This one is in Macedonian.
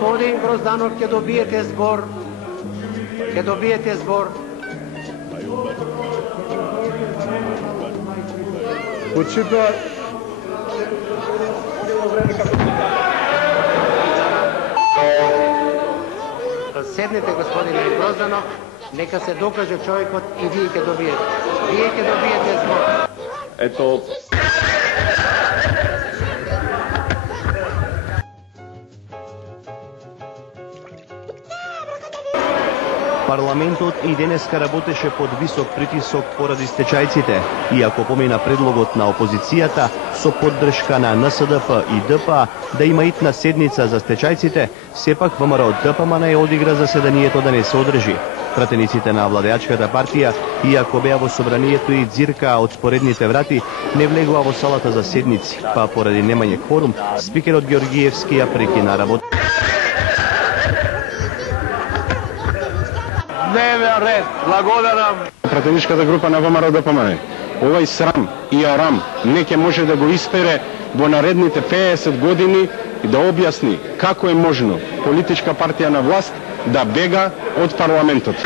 Господин Грозданов, ќе добиете збор. Ќе добиете збор. Почитува. Седнете, господине Грозданов, нека се докаже човекот и вие ќе добиете. Вие ќе добиете збор. Ето. Парламентот и денеска работеше под висок притисок поради стечајците, иако помина предлогот на опозицијата со поддршка на НСДП и ДПА да има итна седница за стечајците, сепак ВМРО ДПМН ја одигра заседанието да не се одржи. Пратениците на владеачката партија, иако беа во собранието и дзиркаа од споредните врати, не влегува во салата за седници, па поради немање кворум, спикерот Георгиевски ја прекина работа. Дневен ред, благодарам. Пратеничката група на ВМРО ДПМН. Овај срам и арам не ќе може да го испере во наредните 50 години и да објасни како е можно политичка партија на власт да бега од парламентот.